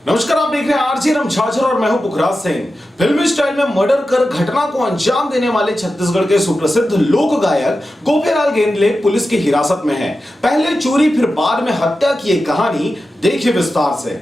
नमस्कार, आप देख रहे हैं आरजे रमझाझर और मैं हूं पुखराज सिंह। फिल्मी स्टाइल में मर्डर कर घटना को अंजाम देने वाले छत्तीसगढ़ के सुप्रसिद्ध लोक गायक गोपेलाल गेंदले पुलिस की हिरासत में हैं। पहले चोरी फिर बाद में हत्या की एक कहानी देखिए विस्तार से।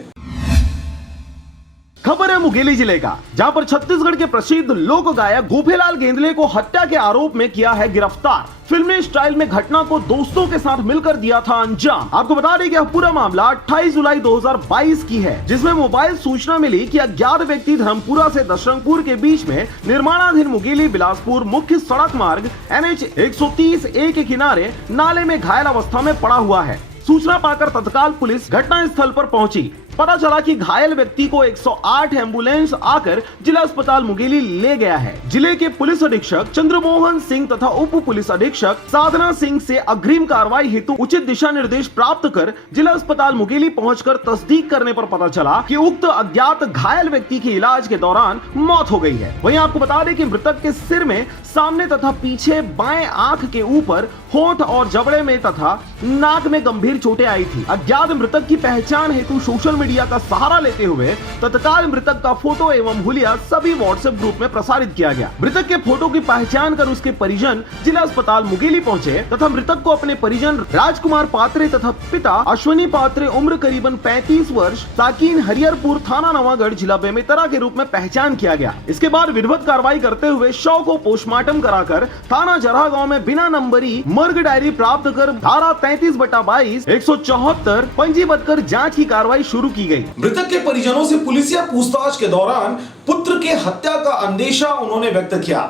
खबर है मुंगेली जिले का, जहां पर छत्तीसगढ़ के प्रसिद्ध लोक गायक गोपेलाल गेंदले को हत्या के आरोप में किया है गिरफ्तार। फिल्मी स्टाइल में घटना को दोस्तों के साथ मिलकर दिया था अंजाम। आपको बता दें कि यह पूरा मामला 28 जुलाई 2022 की है, जिसमें मोबाइल सूचना मिली कि अज्ञात व्यक्ति धर्मपुरा से दशरंगपुर के बीच में निर्माणाधीन मुंगेली बिलासपुर मुख्य सड़क मार्ग NH 130A के किनारे नाले में घायल अवस्था में पड़ा हुआ है। सूचना पाकर तत्काल पुलिस घटना स्थल पर पहुंची। पता चला कि घायल व्यक्ति को 108 एम्बुलेंस आकर जिला अस्पताल मुंगेली ले गया है। जिले के पुलिस अधीक्षक चंद्रमोहन सिंह तथा उप पुलिस अधीक्षक साधना सिंह से अग्रिम कार्रवाई हेतु उचित दिशा निर्देश प्राप्त कर जिला अस्पताल मुंगेली पहुंचकर तस्दीक करने पर पता चला कि उक्त अज्ञात घायल व्यक्ति की इलाज के दौरान मौत हो गई है। वहीं आपको बता दें कि मृतक के सिर में सामने तथा पीछे बाएं आंख के ऊपर, होंठ और जबड़े में तथा नाक में गंभीर चोटें आई थी। अज्ञात मृतक की पहचान हेतु सोशल मीडिया का सहारा लेते हुए तत्काल मृतक का फोटो एवं हुलिया सभी व्हाट्सएप ग्रुप में प्रसारित किया गया। मृतक के फोटो की पहचान कर उसके परिजन जिला अस्पताल मुंगेली पहुंचे तथा मृतक को अपने परिजन राजकुमार पात्रे तथा पिता अश्विनी पात्रे उम्र करीबन 35 वर्ष साकीन हरिहरपुर थाना नवागढ़ जिला बेमेतरा के रूप में पहचान किया गया। इसके बाद विधिवत कार्रवाई करते हुए शव को पोस्टमार्टम कराकर थाना जरहा गाँव में बिना नंबरी मर्ग डायरी प्राप्त कर धारा 33/22 174 पंजीबद्ध कर जांच की कार्रवाई शुरू की गई। मृतक के परिजनों से पुलिसिया पूछताछ के दौरान पुत्र के हत्या का अंदेशा उन्होंने व्यक्त किया।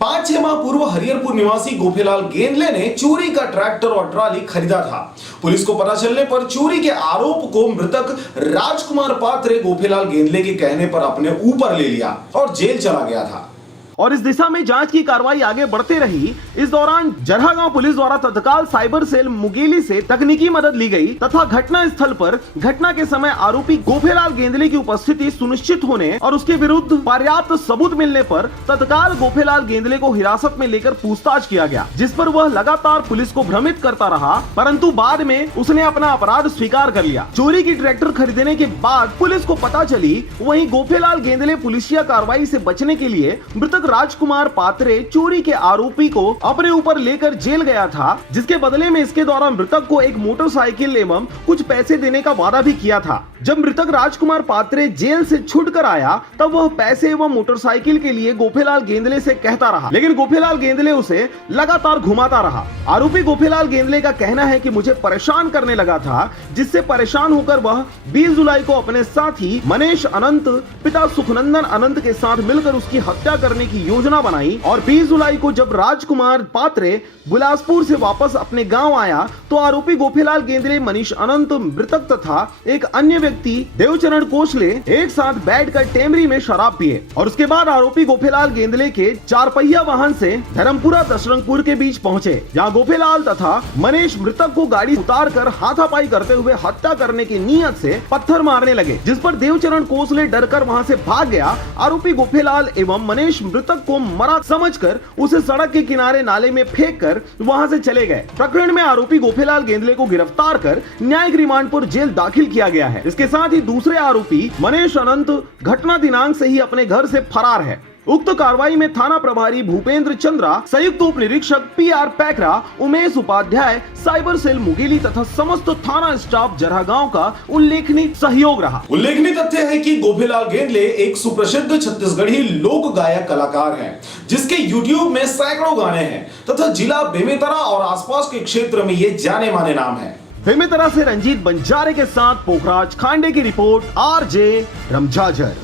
5-6 माह पूर्व हरिहरपुर निवासी गोपेलाल गेंदले ने चोरी का ट्रैक्टर और ट्राली खरीदा था। पुलिस को पता चलने पर चोरी के आरोप को मृतक राजकुमार पात्रे गोपेलाल गेंदले के कहने पर अपने ऊपर ले लिया और जेल चला गया था और इस दिशा में जांच की कार्रवाई आगे बढ़ते रही। इस दौरान जरहा गांव पुलिस द्वारा तत्काल साइबर सेल मुंगेली से तकनीकी मदद ली गई तथा घटना स्थल पर घटना के समय आरोपी गोपेलाल गेंदले की उपस्थिति सुनिश्चित होने और उसके विरुद्ध पर्याप्त सबूत मिलने पर तत्काल गोपेलाल गेंदले को हिरासत में लेकर पूछताछ किया गया, जिस पर वह लगातार पुलिस को भ्रमित करता रहा, परंतु बाद में उसने अपना अपराध स्वीकार कर लिया। चोरी की ट्रैक्टर खरीदने के बाद पुलिस को पता चली, वहीं गोपेलाल गेंदले पुलिसिया कार्रवाई से बचने के लिए मृतक राजकुमार पात्रे चोरी के आरोपी को अपने ऊपर लेकर जेल गया था, जिसके बदले में इसके द्वारा मृतक को एक मोटरसाइकिल एवं कुछ पैसे देने का वादा भी किया था। जब मृतक राजकुमार पात्रे जेल से छूटकर आया तब वह पैसे एवं मोटरसाइकिल के लिए गोपेलाल गेंदले से कहता रहा, लेकिन गोपेलाल गेंदले उसे लगातार घुमाता रहा। आरोपी गोपेलाल गेंदले का कहना है कि मुझे परेशान करने लगा था, जिससे परेशान होकर वह 20 जुलाई को अपने साथी मनीष अनंत पिता सुखनंदन अनंत के साथ मिलकर उसकी हत्या करने की योजना बनाई और 20 जुलाई को जब राजकुमार पात्रे बिलासपुर से वापस अपने गांव आया तो आरोपी गोपेलाल गेंदले, मनीष अनंत मृतक तथा एक अन्य व्यक्ति देवचरण कोसले एक साथ बैठकर टेमरी में शराब पिए और उसके बाद आरोपी गोपेलाल गेंदले के 4 पहिया वाहन से धर्मपुरा दशरंगपुर के बीच पहुंचे, जहां गोपेलाल तथा मनीष मृतक को गाड़ी उतारकर हाथापाई करते हुए हत्या करने की नीयत से पत्थर मारने लगे, जिस पर देवचरण कोसले डरकर वहां से भाग गया। आरोपी गोपेलाल एवं मनीष मृतक को मरा समझकर उसे सड़क के किनारे नाले में फेंककर वहां से चले गए। प्रकरण में आरोपी गोपेलाल गेंदले को गिरफ्तार कर न्यायिक रिमांड जेल दाखिल किया गया है। इसके साथ ही दूसरे आरोपी मनीष अनंत घटना दिनांक से ही अपने घर से फरार है। उक्त कार्रवाई में थाना प्रभारी भूपेंद्र चंद्रा, संयुक्त उप निरीक्षक PR Paikra, Umesh Upadhyay, cyber cell Mungeli तथा समस्त थाना स्टाफ जरहा गांव का उल्लेखनीय सहयोग रहा। उल्लेखनीय तथ्य है कि गोपेलाल गेंदले एक सुप्रसिद्ध छत्तीसगढ़ी लोक गायक कलाकार हैं, जिसके YouTube में सैकड़ों गाने हैं तथा जिला बेमेतरा और आसपास के क्षेत्र में ये जाने माने नाम है। बेमेतरा से रंजीत बंजारे के साथ पोखराज खांडे की रिपोर्ट, RJ रमझाझर।